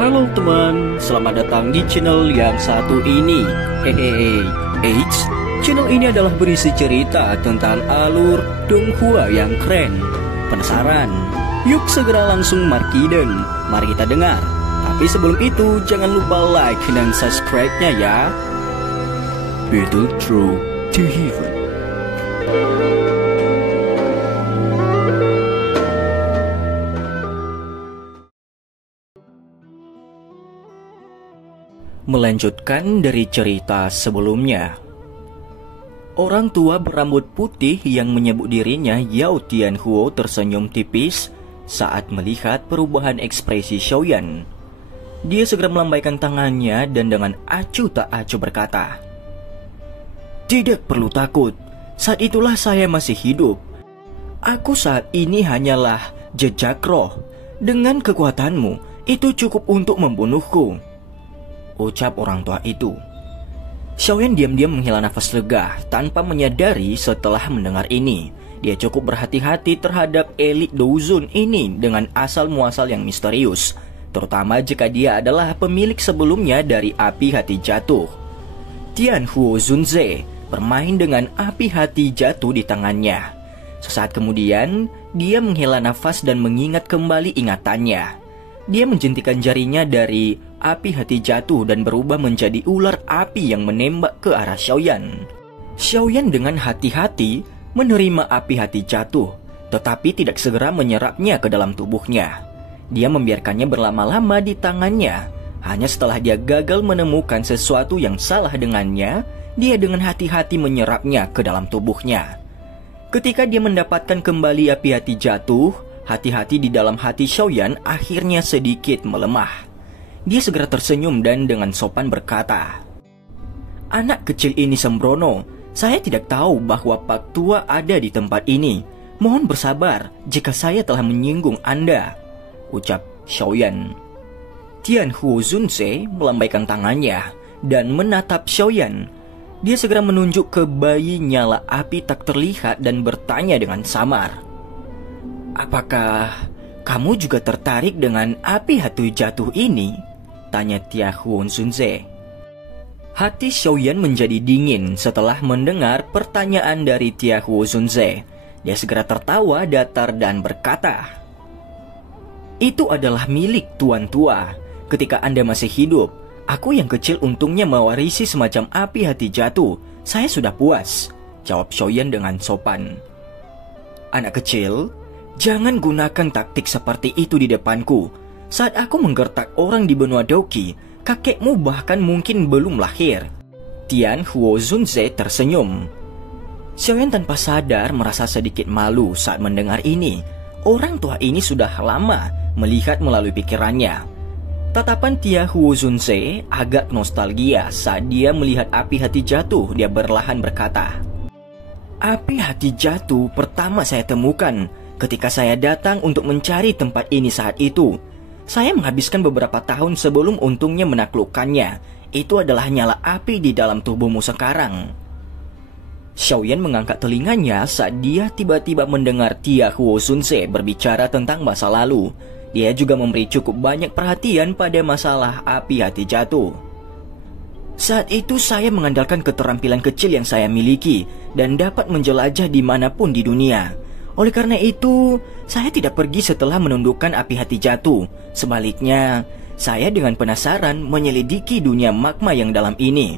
Halo teman, selamat datang di channel yang satu ini. Hehehe, eits, channel ini adalah berisi cerita tentang alur Donghua yang keren. Penasaran? Yuk segera langsung markiden, mari kita dengar. Tapi sebelum itu, jangan lupa like dan subscribe-nya ya. Battle Through to Heaven. Melanjutkan dari cerita sebelumnya. Orang tua berambut putih yang menyebut dirinya Yao Tianhuo tersenyum tipis saat melihat perubahan ekspresi Xiaoyan. Dia segera melambaikan tangannya dan dengan acuh tak acuh berkata, "Tidak perlu takut, saat itulah saya masih hidup. Aku saat ini hanyalah jejak roh. Dengan kekuatanmu, itu cukup untuk membunuhku," ucap orang tua itu. Xiaoyan diam-diam menghela nafas lega tanpa menyadari setelah mendengar ini. Dia cukup berhati-hati terhadap elit Douzun ini dengan asal muasal yang misterius, terutama jika dia adalah pemilik sebelumnya dari api hati jatuh. Tianhuo Zunze bermain dengan api hati jatuh di tangannya. Sesaat kemudian, dia menghela nafas dan mengingat kembali ingatannya. Dia menjentikan jarinya dari api hati jatuh dan berubah menjadi ular api yang menembak ke arah Xiaoyan. Xiaoyan dengan hati-hati menerima api hati jatuh, tetapi tidak segera menyerapnya ke dalam tubuhnya. Dia membiarkannya berlama-lama di tangannya. Hanya setelah dia gagal menemukan sesuatu yang salah dengannya, dia dengan hati-hati menyerapnya ke dalam tubuhnya. Ketika dia mendapatkan kembali api hati jatuh, hati-hati di dalam hati Xiaoyan akhirnya sedikit melemah. Dia segera tersenyum dan dengan sopan berkata, "Anak kecil ini sembrono. Saya tidak tahu bahwa Pak Tua ada di tempat ini. Mohon bersabar jika saya telah menyinggung Anda," ucap Xiaoyan. Tianhuo Zunze melambaikan tangannya dan menatap Xiaoyan. Dia segera menunjuk ke bayi nyala api tak terlihat dan bertanya dengan samar, "Apakah kamu juga tertarik dengan api hati jatuh ini?" tanya Tianhuo Zunze. Hati Xiaoyan menjadi dingin setelah mendengar pertanyaan dari Tianhuo Zunze. Dia segera tertawa datar dan berkata, "Itu adalah milik Tuan Tua. Ketika Anda masih hidup, aku yang kecil untungnya mewarisi semacam api hati jatuh. Saya sudah puas," jawab Xiaoyan dengan sopan. "Anak kecil, jangan gunakan taktik seperti itu di depanku. Saat aku menggertak orang di benua Doqi, kakekmu bahkan mungkin belum lahir." Tianhuo Zunze tersenyum. Xiaoyan tanpa sadar merasa sedikit malu saat mendengar ini. Orang tua ini sudah lama melihat melalui pikirannya. Tatapan Tianhuo Zunze agak nostalgia saat dia melihat api hati jatuh. Dia berlahan berkata, "Api hati jatuh pertama saya temukan ketika saya datang untuk mencari tempat ini saat itu. Saya menghabiskan beberapa tahun sebelum untungnya menaklukkannya. Itu adalah nyala api di dalam tubuhmu sekarang." Xiaoyan mengangkat telinganya saat dia tiba-tiba mendengar Tianhuo Zunze berbicara tentang masa lalu. Dia juga memberi cukup banyak perhatian pada masalah api hati jatuh. "Saat itu saya mengandalkan keterampilan kecil yang saya miliki dan dapat menjelajah dimanapun di dunia. Oleh karena itu, saya tidak pergi setelah menundukkan api hati jatuh. Sebaliknya, saya dengan penasaran menyelidiki dunia magma yang dalam ini."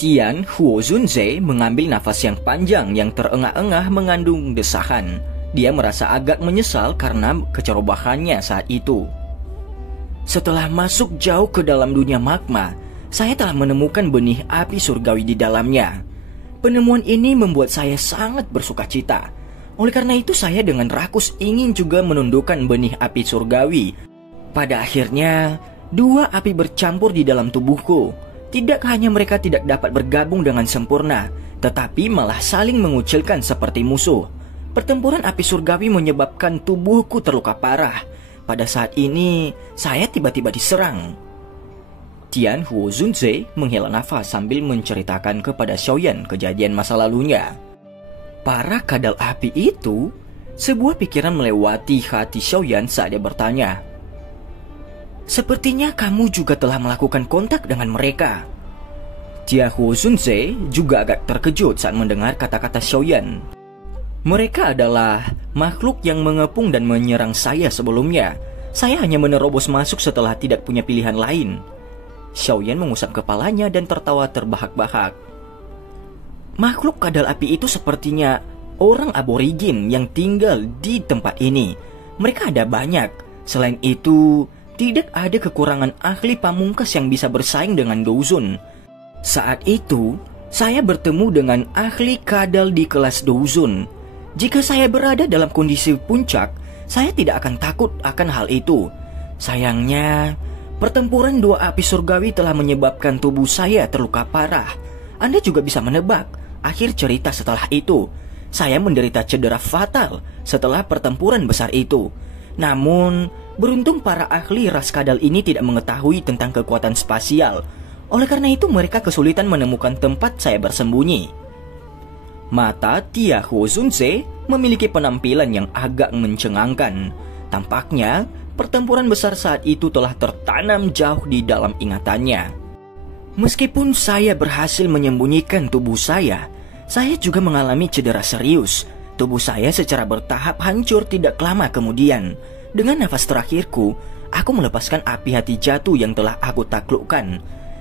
Tianhuo Zunze mengambil nafas yang panjang yang terengah-engah mengandung desahan. Dia merasa agak menyesal karena kecerobohannya saat itu. "Setelah masuk jauh ke dalam dunia magma, saya telah menemukan benih api surgawi di dalamnya. Penemuan ini membuat saya sangat bersukacita. Oleh karena itu saya dengan rakus ingin juga menundukkan benih api surgawi. Pada akhirnya, dua api bercampur di dalam tubuhku. Tidak hanya mereka tidak dapat bergabung dengan sempurna, tetapi malah saling mengucilkan seperti musuh. Pertempuran api surgawi menyebabkan tubuhku terluka parah. Pada saat ini, saya tiba-tiba diserang." Tianhuo Zunze menghela nafas sambil menceritakan kepada Xiaoyan kejadian masa lalunya. Para kadal api itu, sebuah pikiran melewati hati Xiaoyan saat dia bertanya, Sepertinya kamu juga telah melakukan kontak dengan mereka. Tiahuo Zunze juga agak terkejut saat mendengar kata-kata Xiaoyan. Mereka adalah makhluk yang mengepung dan menyerang saya sebelumnya. Saya hanya menerobos masuk setelah tidak punya pilihan lain. Xiaoyan mengusap kepalanya dan tertawa terbahak-bahak. Makhluk kadal api itu sepertinya orang aborigin yang tinggal di tempat ini. Mereka ada banyak. Selain itu, tidak ada kekurangan ahli pamungkas yang bisa bersaing dengan Douzun. Saat itu, saya bertemu dengan ahli kadal di kelas Douzun. Jika saya berada dalam kondisi puncak, saya tidak akan takut akan hal itu. Sayangnya, pertempuran dua api surgawi telah menyebabkan tubuh saya terluka parah. Anda juga bisa menebak akhir cerita setelah itu. Saya menderita cedera fatal setelah pertempuran besar itu. Namun, beruntung para ahli ras kadal ini tidak mengetahui tentang kekuatan spasial. Oleh karena itu mereka kesulitan menemukan tempat saya bersembunyi. Mata Tiahuo Zunze memiliki penampilan yang agak mencengangkan. Tampaknya pertempuran besar saat itu telah tertanam jauh di dalam ingatannya. Meskipun saya berhasil menyembunyikan tubuh saya juga mengalami cedera serius. Tubuh saya secara bertahap hancur tidak lama kemudian. Dengan nafas terakhirku, aku melepaskan api hati jatuh yang telah aku taklukkan.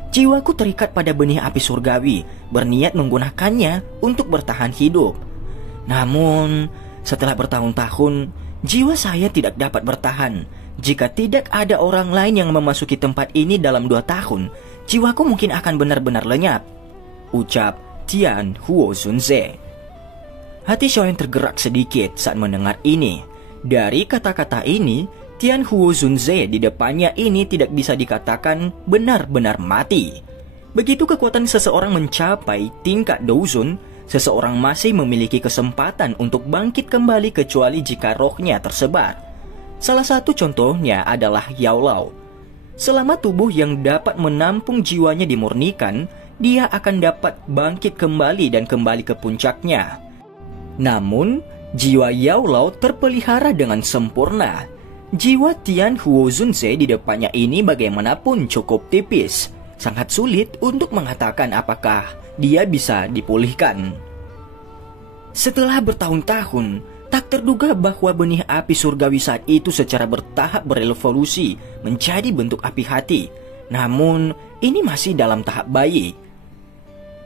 Jiwaku terikat pada benih api surgawi, berniat menggunakannya untuk bertahan hidup. Namun, setelah bertahun-tahun, jiwa saya tidak dapat bertahan. Jika tidak ada orang lain yang memasuki tempat ini dalam 2 tahun, jiwaku mungkin akan benar-benar lenyap, ucap Tianhuo Zunze. Hati Xiaoyan tergerak sedikit saat mendengar ini. Dari kata-kata ini, Tianhuo Zunze di depannya ini tidak bisa dikatakan benar-benar mati. Begitu kekuatan seseorang mencapai tingkat Douzun, seseorang masih memiliki kesempatan untuk bangkit kembali kecuali jika rohnya tersebar. Salah satu contohnya adalah Yao Lao. Selama tubuh yang dapat menampung jiwanya dimurnikan, dia akan dapat bangkit kembali dan kembali ke puncaknya. Namun, jiwa Yao Lao terpelihara dengan sempurna. Jiwa Tianhuo Zunze di depannya ini bagaimanapun cukup tipis. Sangat sulit untuk mengatakan apakah dia bisa dipulihkan. Setelah bertahun-tahun, tak terduga bahwa benih api surgawi saat itu secara bertahap berevolusi menjadi bentuk api hati. Namun, ini masih dalam tahap bayi.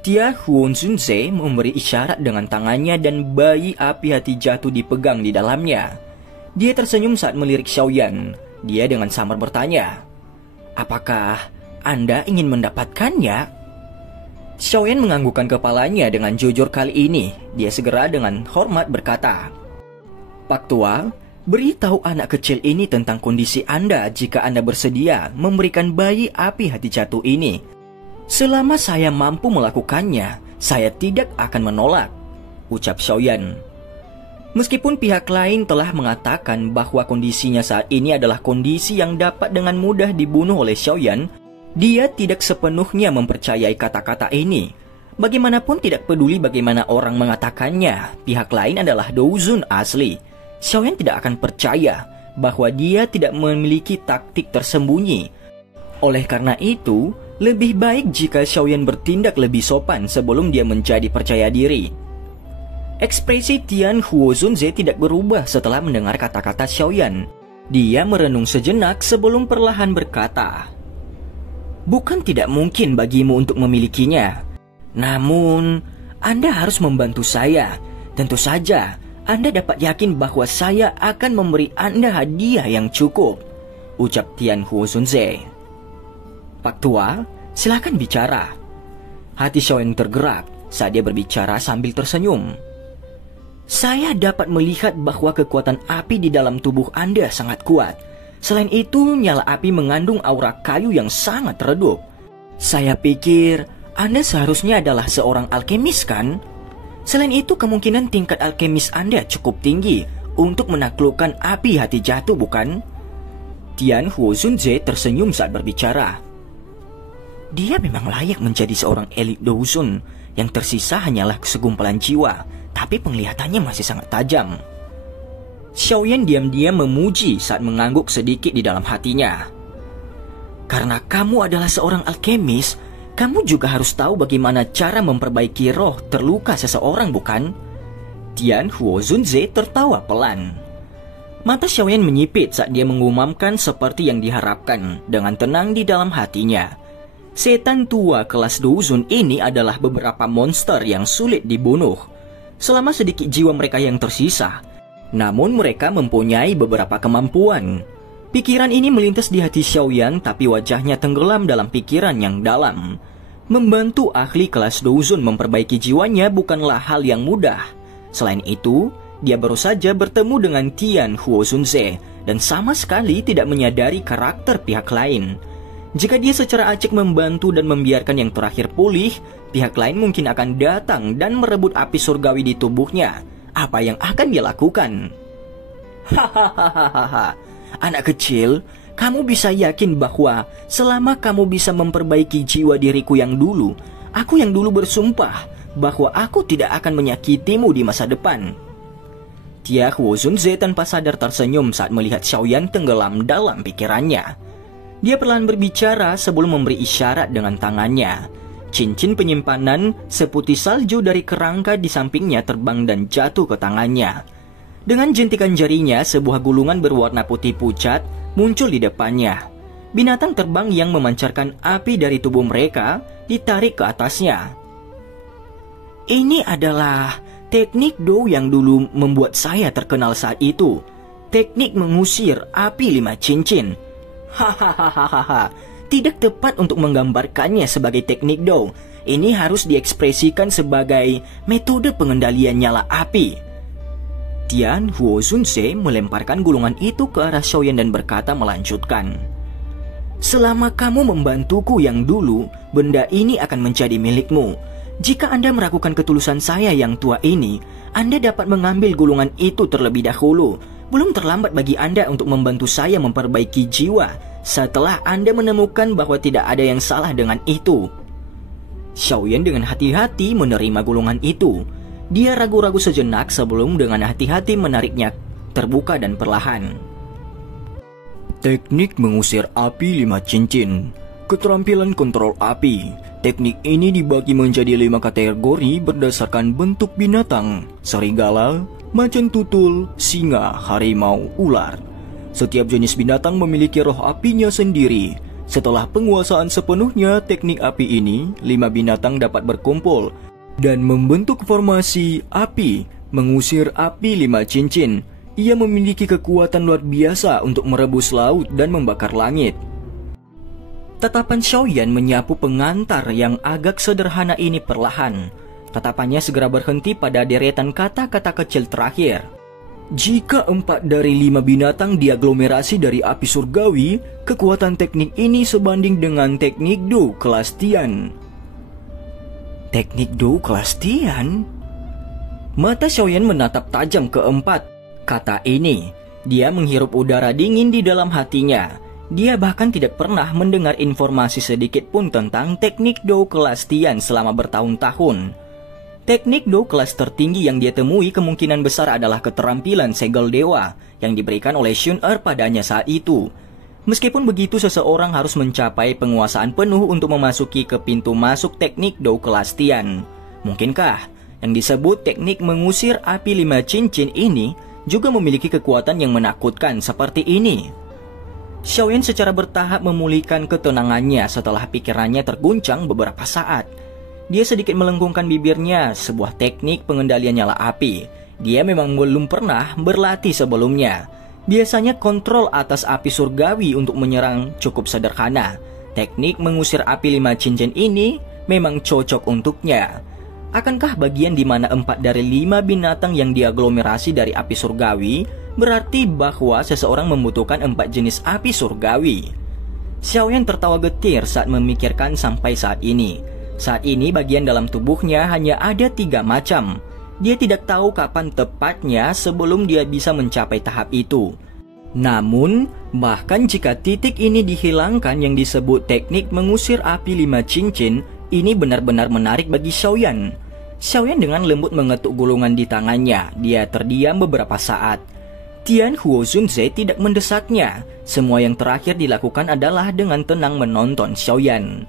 Tiahuo Zunze memberi isyarat dengan tangannya dan bayi api hati jatuh dipegang di dalamnya. Dia tersenyum saat melirik Xiaoyan. Dia dengan samar bertanya, "Apakah Anda ingin mendapatkannya?" Xiaoyan menganggukkan kepalanya dengan jujur kali ini. Dia segera dengan hormat berkata, "Pak Tua, beritahu anak kecil ini tentang kondisi Anda jika Anda bersedia memberikan bayi api hati jatuh ini. Selama saya mampu melakukannya, saya tidak akan menolak," ucap Xiaoyan. Meskipun pihak lain telah mengatakan bahwa kondisinya saat ini adalah kondisi yang dapat dengan mudah dibunuh oleh Xiaoyan, dia tidak sepenuhnya mempercayai kata-kata ini. Bagaimanapun tidak peduli bagaimana orang mengatakannya, pihak lain adalah Douzun asli. Xiaoyan tidak akan percaya bahwa dia tidak memiliki taktik tersembunyi. Oleh karena itu, lebih baik jika Xiaoyan bertindak lebih sopan sebelum dia menjadi percaya diri. Ekspresi Tianhuo Zunze tidak berubah setelah mendengar kata-kata Xiaoyan. Dia merenung sejenak sebelum perlahan berkata, "Bukan tidak mungkin bagimu untuk memilikinya. Namun, Anda harus membantu saya. Tentu saja, Anda dapat yakin bahwa saya akan memberi Anda hadiah yang cukup," ucap Tianhuo Zunze. "Pak Tua, silakan bicara." Hati Xiaoyan tergerak saat dia berbicara sambil tersenyum. "Saya dapat melihat bahwa kekuatan api di dalam tubuh Anda sangat kuat. Selain itu, nyala api mengandung aura kayu yang sangat redup. Saya pikir Anda seharusnya adalah seorang alkemis, kan? Selain itu, kemungkinan tingkat alkemis Anda cukup tinggi untuk menaklukkan api hati jatuh, bukan?" Tianhuo Zunze tersenyum saat berbicara. Dia memang layak menjadi seorang elit Douzun. Yang tersisa hanyalah segumpalan jiwa, tapi penglihatannya masih sangat tajam. Xiaoyan diam-diam memuji saat mengangguk sedikit di dalam hatinya. Karena kamu adalah seorang alkemis, kamu juga harus tahu bagaimana cara memperbaiki roh terluka seseorang, bukan? Tian Huozunze tertawa pelan. Mata Xiaoyan menyipit saat dia mengumamkan seperti yang diharapkan dengan tenang di dalam hatinya. Setan tua kelas Douzun ini adalah beberapa monster yang sulit dibunuh. Selama sedikit jiwa mereka yang tersisa, namun mereka mempunyai beberapa kemampuan. Pikiran ini melintas di hati Xiaoyan, tapi wajahnya tenggelam dalam pikiran yang dalam. Membantu ahli kelas Douzun memperbaiki jiwanya bukanlah hal yang mudah. Selain itu, dia baru saja bertemu dengan Tian Huozunze dan sama sekali tidak menyadari karakter pihak lain. Jika dia secara acak membantu dan membiarkan yang terakhir pulih, pihak lain mungkin akan datang dan merebut api surgawi di tubuhnya. Apa yang akan dia lakukan? Hahaha. Anak kecil, kamu bisa yakin bahwa selama kamu bisa memperbaiki jiwa diriku yang dulu, aku yang dulu bersumpah bahwa aku tidak akan menyakitimu di masa depan. Tia Huozunze tanpa sadar tersenyum saat melihat Xiaoyan tenggelam dalam pikirannya. Dia perlahan berbicara sebelum memberi isyarat dengan tangannya. Cincin penyimpanan seputih salju dari kerangka di sampingnya terbang dan jatuh ke tangannya. Dengan jentikan jarinya, sebuah gulungan berwarna putih pucat muncul di depannya. Binatang terbang yang memancarkan api dari tubuh mereka ditarik ke atasnya. Ini adalah teknik Dou yang dulu membuat saya terkenal saat itu. Teknik mengusir api 5 cincin. Hahaha. Tidak tepat untuk menggambarkannya sebagai teknik Dou. Ini harus diekspresikan sebagai metode pengendalian nyala api. Tian Huozunze melemparkan gulungan itu ke arah Xiaoyan dan berkata melanjutkan. Selama kamu membantuku yang dulu, benda ini akan menjadi milikmu. Jika Anda meragukan ketulusan saya yang tua ini, Anda dapat mengambil gulungan itu terlebih dahulu. Belum terlambat bagi Anda untuk membantu saya memperbaiki jiwa setelah Anda menemukan bahwa tidak ada yang salah dengan itu. Xiaoyan dengan hati-hati menerima gulungan itu. Dia ragu-ragu sejenak sebelum dengan hati-hati menariknya terbuka dan perlahan. Teknik mengusir api 5 cincin. Keterampilan kontrol api. Teknik ini dibagi menjadi 5 kategori berdasarkan bentuk binatang: serigala, macan tutul, singa, harimau, ular. Setiap jenis binatang memiliki roh apinya sendiri. Setelah penguasaan sepenuhnya teknik api ini, 5 binatang dapat berkumpul dan membentuk formasi api, mengusir api 5 cincin. Ia memiliki kekuatan luar biasa untuk merebus laut dan membakar langit. Tatapan Xiaoyan menyapu pengantar yang agak sederhana ini perlahan. Tatapannya segera berhenti pada deretan kata-kata kecil terakhir. Jika 4 dari 5 binatang diaglomerasi dari api surgawi, kekuatan teknik ini sebanding dengan teknik Dou kelas Tian. Teknik Dou kelas Tian? Mata Xiaoyan menatap tajam ke 4 kata ini. Dia menghirup udara dingin di dalam hatinya. Dia bahkan tidak pernah mendengar informasi sedikit pun tentang teknik Dou kelas Tian selama bertahun-tahun. Teknik Dou kelas tertinggi yang dia temui kemungkinan besar adalah keterampilan segel dewa yang diberikan oleh Xun Er padanya saat itu. Meskipun begitu, seseorang harus mencapai penguasaan penuh untuk memasuki ke pintu masuk teknik Dou kelas Tian. Mungkinkah yang disebut teknik mengusir api 5 cincin ini juga memiliki kekuatan yang menakutkan seperti ini? Xiaoyan secara bertahap memulihkan ketenangannya setelah pikirannya terguncang beberapa saat. Dia sedikit melengkungkan bibirnya, sebuah teknik pengendalian nyala api. Dia memang belum pernah berlatih sebelumnya. Biasanya kontrol atas api surgawi untuk menyerang cukup sederhana. Teknik mengusir api 5 cincin ini memang cocok untuknya. Akankah bagian di mana 4 dari 5 binatang yang diaglomerasi dari api surgawi berarti bahwa seseorang membutuhkan 4 jenis api surgawi? Xiaoyan tertawa getir saat memikirkan sampai saat ini. Saat ini bagian dalam tubuhnya hanya ada 3 macam. Dia tidak tahu kapan tepatnya sebelum dia bisa mencapai tahap itu. Namun, bahkan jika titik ini dihilangkan yang disebut teknik mengusir api 5 cincin, ini benar-benar menarik bagi Xiaoyan. Xiaoyan dengan lembut mengetuk gulungan di tangannya. Dia terdiam beberapa saat. Tian Huo Zunze tidak mendesaknya. Semua yang terakhir dilakukan adalah dengan tenang menonton Xiaoyan.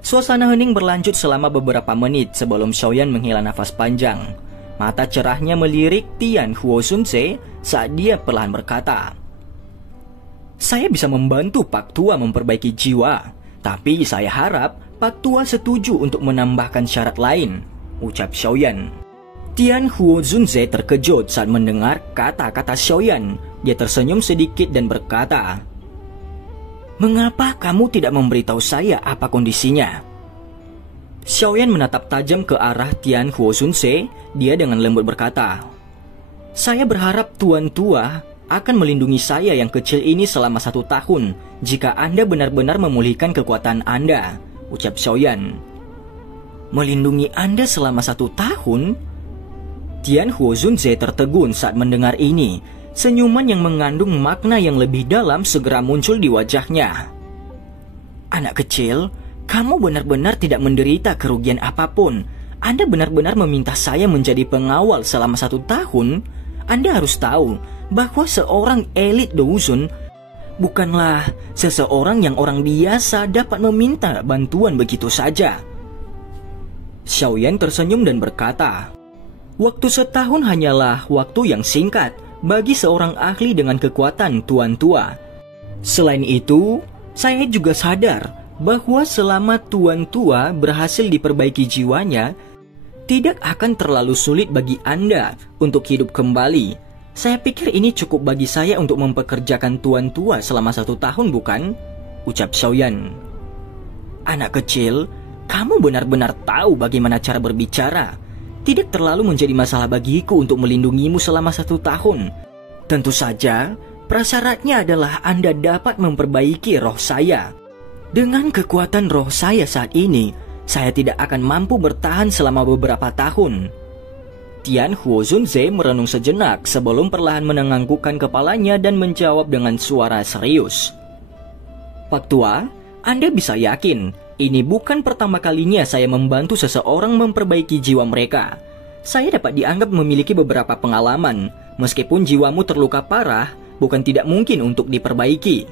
Suasana hening berlanjut selama beberapa menit sebelum Xiaoyan menghela nafas panjang. Mata cerahnya melirik Tian Huo Zunze saat dia perlahan berkata, "Saya bisa membantu Pak Tua memperbaiki jiwa, tapi saya harap Pak Tua setuju untuk menambahkan syarat lain," ucap Xiaoyan. Tian Huo Zunze terkejut saat mendengar kata-kata Xiaoyan. Dia tersenyum sedikit dan berkata, "Mengapa kamu tidak memberitahu saya apa kondisinya?" Xiaoyan menatap tajam ke arah Tian Huo Zunze. Dia dengan lembut berkata, "Saya berharap Tuan Tua akan melindungi saya yang kecil ini selama 1 tahun jika Anda benar-benar memulihkan kekuatan Anda," ucap Xiaoyan. "Melindungi Anda selama 1 tahun?" Tian Huo Zunze tertegun saat mendengar ini. Senyuman yang mengandung makna yang lebih dalam segera muncul di wajahnya. "Anak kecil, kamu benar-benar tidak menderita kerugian apapun. Anda benar-benar meminta saya menjadi pengawal selama 1 tahun? Anda harus tahu bahwa seorang elit Douzun bukanlah seseorang yang orang biasa dapat meminta bantuan begitu saja." Xiaoyan tersenyum dan berkata, "Waktu setahun hanyalah waktu yang singkat bagi seorang ahli dengan kekuatan Tuan Tua. Selain itu, saya juga sadar bahwa selama Tuan Tua berhasil diperbaiki jiwanya, tidak akan terlalu sulit bagi Anda untuk hidup kembali. Saya pikir ini cukup bagi saya untuk mempekerjakan Tuan Tua selama 1 tahun, bukan?" ucap Xiaoyan. "Anak kecil, kamu benar-benar tahu bagaimana cara berbicara. Tidak terlalu menjadi masalah bagiku untuk melindungimu selama 1 tahun. Tentu saja, prasyaratnya adalah Anda dapat memperbaiki roh saya. Dengan kekuatan roh saya saat ini, saya tidak akan mampu bertahan selama beberapa tahun." Tian Huo Zunze merenung sejenak sebelum perlahan menganggukkan kepalanya dan menjawab dengan suara serius, "Pak Tua, Anda bisa yakin ini bukan pertama kalinya saya membantu seseorang memperbaiki jiwa mereka. Saya dapat dianggap memiliki beberapa pengalaman. Meskipun jiwamu terluka parah, bukan tidak mungkin untuk diperbaiki."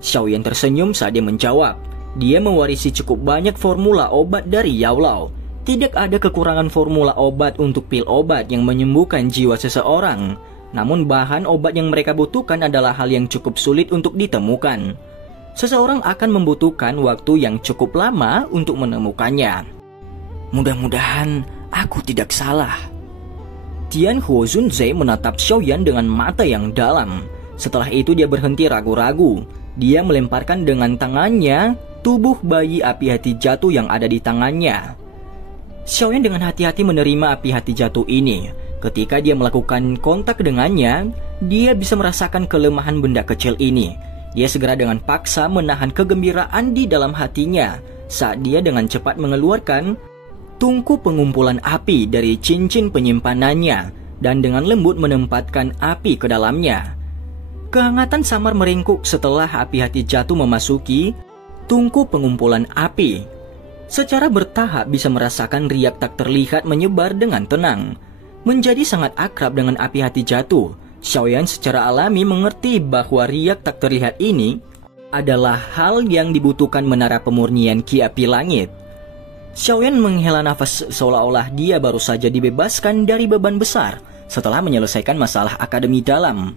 Xiaoyan tersenyum saat dia menjawab. Dia mewarisi cukup banyak formula obat dari Yao Lao. Tidak ada kekurangan formula obat untuk pil obat yang menyembuhkan jiwa seseorang. Namun bahan obat yang mereka butuhkan adalah hal yang cukup sulit untuk ditemukan. Seseorang akan membutuhkan waktu yang cukup lama untuk menemukannya. "Mudah-mudahan aku tidak salah." Tian Huo Zunze menatap Xiaoyan dengan mata yang dalam. Setelah itu dia berhenti ragu-ragu. Dia melemparkan dengan tangannya tubuh bayi api hati jatuh yang ada di tangannya. Xiaoyan dengan hati-hati menerima api hati jatuh ini. Ketika dia melakukan kontak dengannya, dia bisa merasakan kelemahan benda kecil ini. Dia segera dengan paksa menahan kegembiraan di dalam hatinya saat dia dengan cepat mengeluarkan tungku pengumpulan api dari cincin penyimpanannya dan dengan lembut menempatkan api ke dalamnya. Kehangatan samar meringkuk setelah api hati jatuh memasuki tungku pengumpulan api. Secara bertahap bisa merasakan riak tak terlihat menyebar dengan tenang. Menjadi sangat akrab dengan api hati jatuh, Xiaoyan secara alami mengerti bahwa riak tak terlihat ini adalah hal yang dibutuhkan menara pemurnian ki api langit. Xiaoyan menghela nafas seolah-olah dia baru saja dibebaskan dari beban besar setelah menyelesaikan masalah akademi dalam.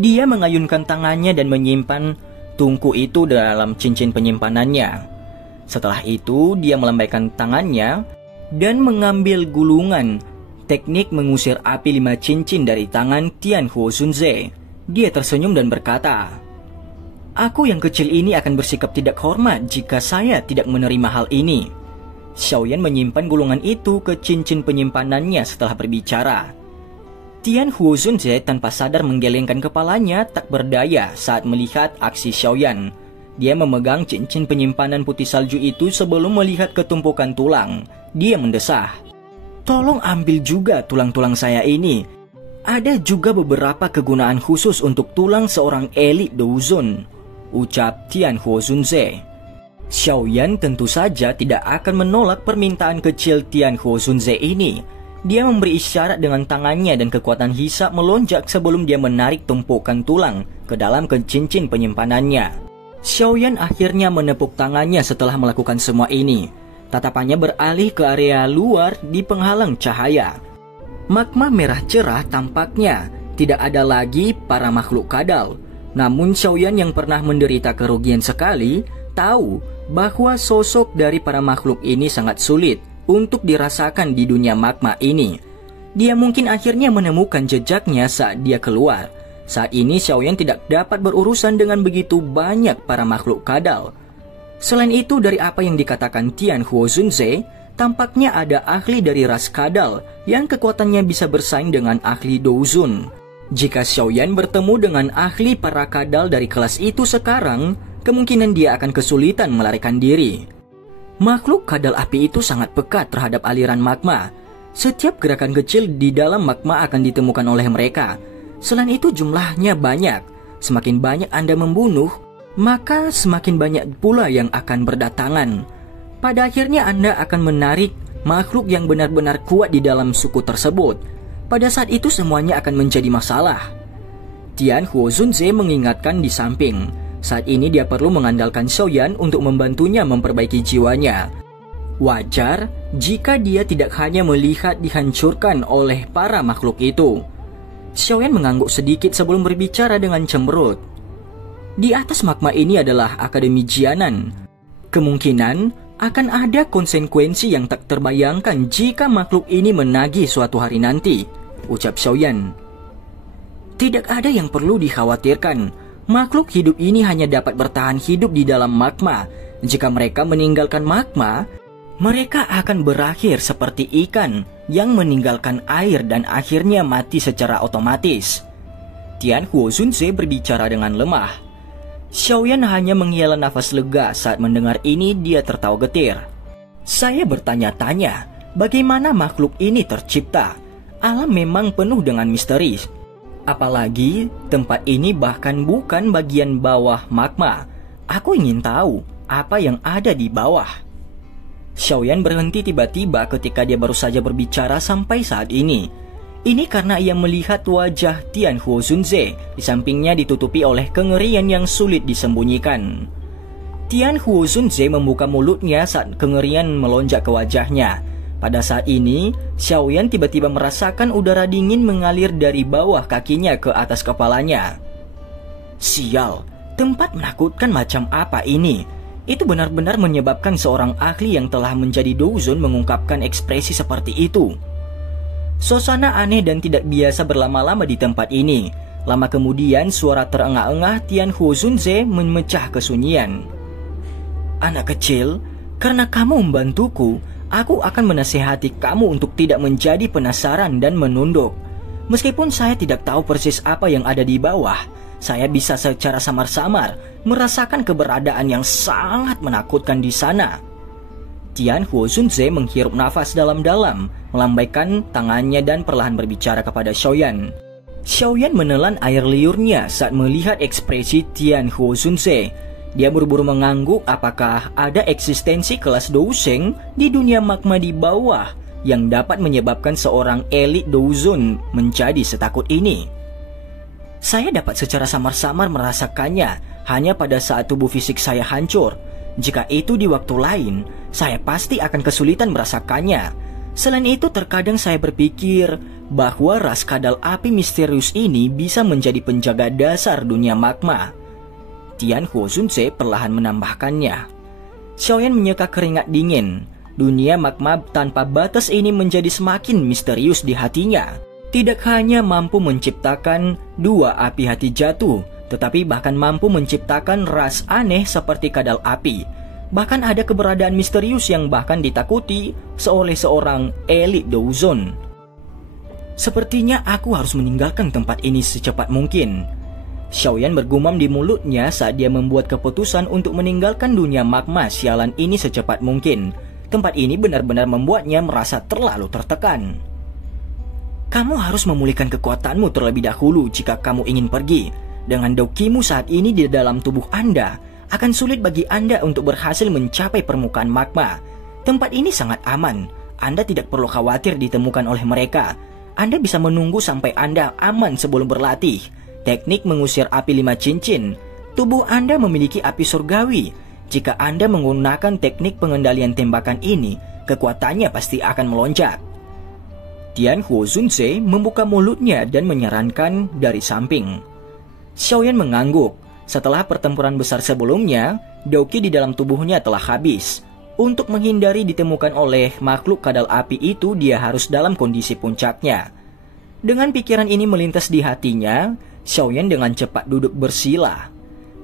Dia mengayunkan tangannya dan menyimpan tungku itu dalam cincin penyimpanannya. Setelah itu dia melambaikan tangannya dan mengambil gulungan teknik mengusir api 5 cincin dari tangan Tian Huo Zunze. Dia tersenyum dan berkata, "Aku yang kecil ini akan bersikap tidak hormat jika saya tidak menerima hal ini." Xiaoyan menyimpan gulungan itu ke cincin penyimpanannya setelah berbicara. Tian Huo Zunze tanpa sadar menggelengkan kepalanya tak berdaya saat melihat aksi Xiaoyan. Dia memegang cincin penyimpanan putih salju itu sebelum melihat ketumpukan tulang. Dia mendesah, "Tolong ambil juga tulang-tulang saya ini. Ada juga beberapa kegunaan khusus untuk tulang seorang elit Douzun," ucap Tian Huo Zunze. Xiaoyan tentu saja tidak akan menolak permintaan kecil Tian Huo Zunze ini. Dia memberi isyarat dengan tangannya dan kekuatan hisap melonjak sebelum dia menarik tumpukan tulang ke dalam ke cincin penyimpanannya. Xiaoyan akhirnya menepuk tangannya setelah melakukan semua ini. Tatapannya beralih ke area luar di penghalang cahaya. Magma merah cerah tampaknya. Tidak ada lagi para makhluk kadal. Namun Xiaoyan yang pernah menderita kerugian sekali tahu bahwa sosok dari para makhluk ini sangat sulit untuk dirasakan di dunia magma ini. Dia mungkin akhirnya menemukan jejaknya saat dia keluar. Saat ini Xiaoyan tidak dapat berurusan dengan begitu banyak para makhluk kadal. Selain itu, dari apa yang dikatakan Tian Huo Zunze, tampaknya ada ahli dari ras kadal yang kekuatannya bisa bersaing dengan ahli Douzun. Jika Xiaoyan bertemu dengan ahli para kadal dari kelas itu sekarang, kemungkinan dia akan kesulitan melarikan diri. Makhluk kadal api itu sangat pekat terhadap aliran magma. Setiap gerakan kecil di dalam magma akan ditemukan oleh mereka. Selain itu jumlahnya banyak. Semakin banyak Anda membunuh, maka semakin banyak pula yang akan berdatangan. Pada akhirnya Anda akan menarik makhluk yang benar-benar kuat di dalam suku tersebut. Pada saat itu semuanya akan menjadi masalah. Tian Huo Zunze mengingatkan di samping. Saat ini dia perlu mengandalkan Xiaoyan untuk membantunya memperbaiki jiwanya. Wajar jika dia tidak hanya melihat dihancurkan oleh para makhluk itu. Xiaoyan mengangguk sedikit sebelum berbicara dengan cemberut. Di atas magma ini adalah Akademi Jianan. Kemungkinan akan ada konsekuensi yang tak terbayangkan jika makhluk ini menagih suatu hari nanti, ucap Xiaoyan. Tidak ada yang perlu dikhawatirkan. Makhluk hidup ini hanya dapat bertahan hidup di dalam magma. Jika mereka meninggalkan magma, mereka akan berakhir seperti ikan yang meninggalkan air dan akhirnya mati secara otomatis. Tian Huo Zunze berbicara dengan lemah. Xiaoyan hanya menghela nafas lega saat mendengar ini. Dia tertawa getir. Saya bertanya-tanya, bagaimana makhluk ini tercipta? Alam memang penuh dengan misteri. Apalagi tempat ini bahkan bukan bagian bawah magma. Aku ingin tahu apa yang ada di bawah. Xiaoyan berhenti tiba-tiba ketika dia baru saja berbicara sampai saat ini. Ini karena ia melihat wajah Tian Huo Zunze di sampingnya ditutupi oleh kengerian yang sulit disembunyikan. Tian Huo Zunze membuka mulutnya saat kengerian melonjak ke wajahnya. Pada saat ini, Xiaoyan tiba-tiba merasakan udara dingin mengalir dari bawah kakinya ke atas kepalanya. Sial, tempat menakutkan macam apa ini? Itu benar-benar menyebabkan seorang ahli yang telah menjadi Douzun mengungkapkan ekspresi seperti itu. Suasana aneh dan tidak biasa berlama-lama di tempat ini. Lama kemudian, suara terengah-engah Tian Huo Zunze memecah kesunyian. Anak kecil, karena kamu membantuku, aku akan menasihati kamu untuk tidak menjadi penasaran dan menunduk. Meskipun saya tidak tahu persis apa yang ada di bawah, saya bisa secara samar-samar merasakan keberadaan yang sangat menakutkan di sana. Tian Huo Zunze menghirup nafas dalam-dalam, melambaikan tangannya dan perlahan berbicara kepada Xiaoyan. Xiaoyan menelan air liurnya saat melihat ekspresi Tian Huo Zunze. Dia buru-buru mengangguk apakah ada eksistensi kelas Douzeng di dunia magma di bawah yang dapat menyebabkan seorang elit Douzun menjadi setakut ini. Saya dapat secara samar-samar merasakannya hanya pada saat tubuh fisik saya hancur. Jika itu di waktu lain, saya pasti akan kesulitan merasakannya. Selain itu, terkadang saya berpikir bahwa ras kadal api misterius ini bisa menjadi penjaga dasar dunia magma. Tian Huo Zunze perlahan menambahkannya. Xiaoyan menyeka keringat dingin. Dunia magma tanpa batas ini menjadi semakin misterius di hatinya. Tidak hanya mampu menciptakan dua api hati jatuh, tetapi bahkan mampu menciptakan ras aneh seperti kadal api. Bahkan ada keberadaan misterius yang bahkan ditakuti oleh seorang elit Douzun. Sepertinya aku harus meninggalkan tempat ini secepat mungkin. Xiaoyan bergumam di mulutnya saat dia membuat keputusan untuk meninggalkan dunia magma sialan ini secepat mungkin. Tempat ini benar-benar membuatnya merasa terlalu tertekan. Kamu harus memulihkan kekuatanmu terlebih dahulu jika kamu ingin pergi. Dengan dokimu saat ini di dalam tubuh Anda, akan sulit bagi Anda untuk berhasil mencapai permukaan magma. Tempat ini sangat aman. Anda tidak perlu khawatir ditemukan oleh mereka. Anda bisa menunggu sampai Anda aman sebelum berlatih. Teknik mengusir api 5 cincin. Tubuh Anda memiliki api surgawi. Jika Anda menggunakan teknik pengendalian tembakan ini, kekuatannya pasti akan melonjak. Tianhuo Zunze membuka mulutnya dan menyarankan dari samping. Xiaoyan mengangguk. Setelah pertempuran besar sebelumnya, Doqi di dalam tubuhnya telah habis. Untuk menghindari ditemukan oleh makhluk kadal api itu, dia harus dalam kondisi puncaknya. Dengan pikiran ini melintas di hatinya, Xiaoyan dengan cepat duduk bersila.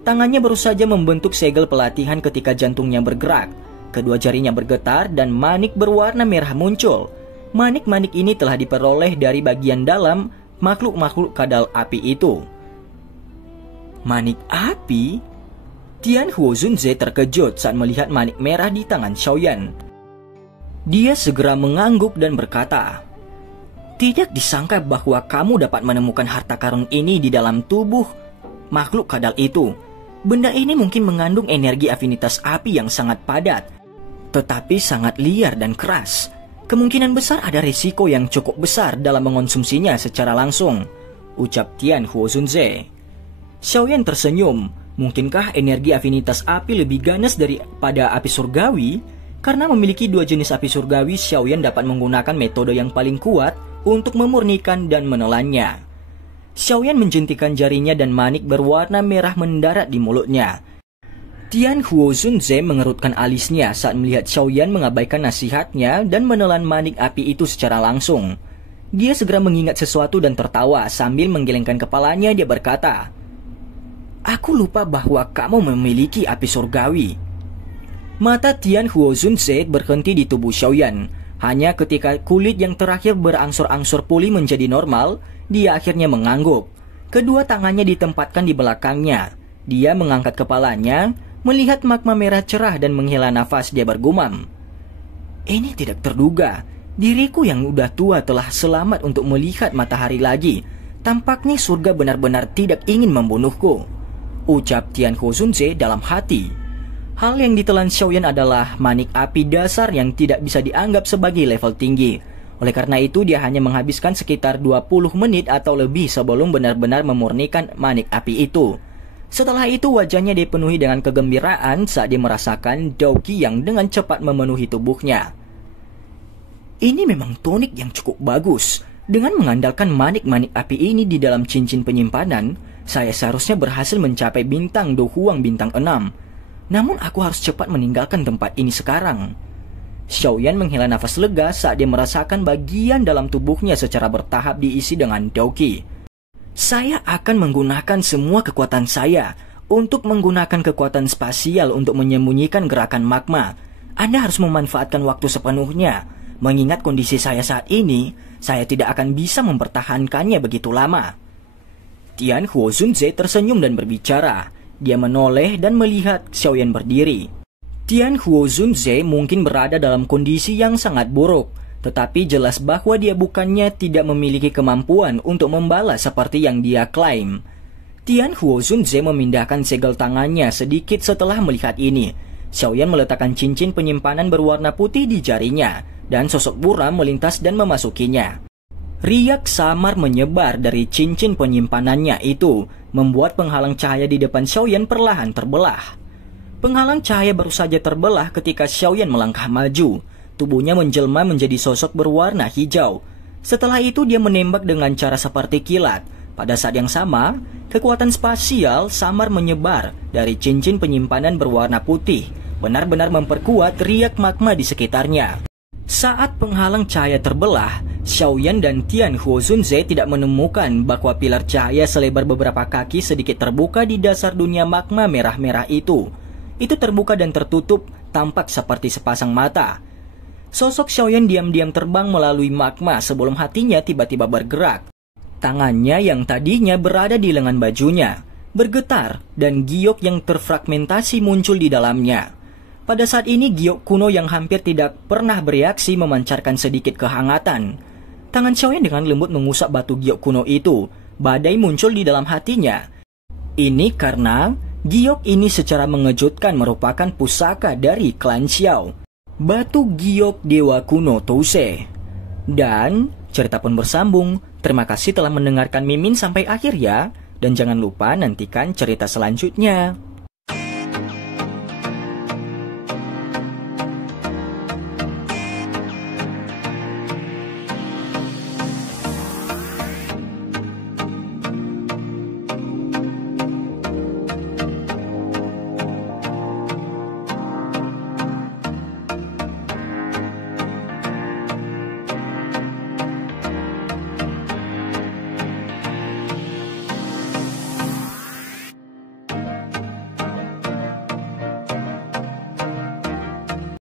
Tangannya baru saja membentuk segel pelatihan ketika jantungnya bergerak. Kedua jarinya bergetar dan manik berwarna merah muncul. Manik-manik ini telah diperoleh dari bagian dalam makhluk-makhluk kadal api itu. Manik api? Tianhuo Zunze terkejut saat melihat manik merah di tangan Xiaoyan. Dia segera mengangguk dan berkata, "Tidak disangka bahwa kamu dapat menemukan harta karun ini di dalam tubuh makhluk kadal itu. Benda ini mungkin mengandung energi afinitas api yang sangat padat, tetapi sangat liar dan keras. Kemungkinan besar ada risiko yang cukup besar dalam mengonsumsinya secara langsung," ucap Tianhuo Zunze. Xiaoyan tersenyum. Mungkinkah energi afinitas api lebih ganas daripada api surgawi? Karena memiliki 2 jenis api surgawi, Xiaoyan dapat menggunakan metode yang paling kuat untuk memurnikan dan menelannya. Xiaoyan menjentikan jarinya dan manik berwarna merah mendarat di mulutnya. Tianhuo Zunze mengerutkan alisnya saat melihat Xiaoyan mengabaikan nasihatnya dan menelan manik api itu secara langsung. Dia segera mengingat sesuatu dan tertawa sambil menggelengkan kepalanya. Dia berkata, "Aku lupa bahwa kamu memiliki api surgawi." Mata Tianhuo Zunze berhenti di tubuh Xiaoyan. Hanya ketika kulit yang terakhir berangsur-angsur pulih menjadi normal, dia akhirnya mengangguk. Kedua tangannya ditempatkan di belakangnya. Dia mengangkat kepalanya, melihat magma merah cerah dan menghela nafas. Dia bergumam, "Ini tidak terduga. Diriku yang udah tua telah selamat untuk melihat matahari lagi. Tampaknya surga benar-benar tidak ingin membunuhku," ucap Tianhuo Zunze dalam hati. Hal yang ditelan Xiaoyan adalah manik api dasar yang tidak bisa dianggap sebagai level tinggi. Oleh karena itu, dia hanya menghabiskan sekitar 20 menit atau lebih sebelum benar-benar memurnikan manik api itu. Setelah itu, wajahnya dipenuhi dengan kegembiraan saat dia merasakan Doqi yang dengan cepat memenuhi tubuhnya. Ini memang tonik yang cukup bagus. Dengan mengandalkan manik-manik api ini di dalam cincin penyimpanan, saya seharusnya berhasil mencapai bintang Do Huang bintang 6. Namun aku harus cepat meninggalkan tempat ini sekarang. Xiaoyan menghela nafas lega saat dia merasakan bagian dalam tubuhnya secara bertahap diisi dengan Doqi. "Saya akan menggunakan semua kekuatan saya untuk menggunakan kekuatan spasial untuk menyembunyikan gerakan magma. Anda harus memanfaatkan waktu sepenuhnya. Mengingat kondisi saya saat ini, saya tidak akan bisa mempertahankannya begitu lama." Tianhuo Zunze tersenyum dan berbicara. Dia menoleh dan melihat Xiaoyan berdiri. Tianhuo Zunze mungkin berada dalam kondisi yang sangat buruk, tetapi jelas bahwa dia bukannya tidak memiliki kemampuan untuk membalas seperti yang dia klaim. Tianhuo Zunze memindahkan segel tangannya sedikit setelah melihat ini. Xiaoyan meletakkan cincin penyimpanan berwarna putih di jarinya, dan sosok buram melintas dan memasukinya. Riak samar menyebar dari cincin penyimpanannya itu, membuat penghalang cahaya di depan Xiaoyan perlahan terbelah. Penghalang cahaya baru saja terbelah ketika Xiaoyan melangkah maju. Tubuhnya menjelma menjadi sosok berwarna hijau. Setelah itu dia menembak dengan cara seperti kilat. Pada saat yang sama, kekuatan spasial samar menyebar dari cincin penyimpanan berwarna putih, benar-benar memperkuat riak magma di sekitarnya. Saat penghalang cahaya terbelah, Xiaoyan dan Tianhuo Zunze tidak menemukan bahwa pilar cahaya selebar beberapa kaki sedikit terbuka di dasar dunia magma merah-merah itu. Itu terbuka dan tertutup, tampak seperti sepasang mata. Sosok Xiaoyan diam-diam terbang melalui magma sebelum hatinya tiba-tiba bergerak. Tangannya yang tadinya berada di lengan bajunya bergetar dan giok yang terfragmentasi muncul di dalamnya. Pada saat ini giok kuno yang hampir tidak pernah bereaksi memancarkan sedikit kehangatan. Tangan Xiaoyan dengan lembut mengusap batu giok kuno itu. Badai muncul di dalam hatinya. Ini karena giok ini secara mengejutkan merupakan pusaka dari klan Xiao. Batu Giok Dewa Kuno Touse. Dan cerita pun bersambung. Terima kasih telah mendengarkan Mimin sampai akhir ya. Dan jangan lupa nantikan cerita selanjutnya.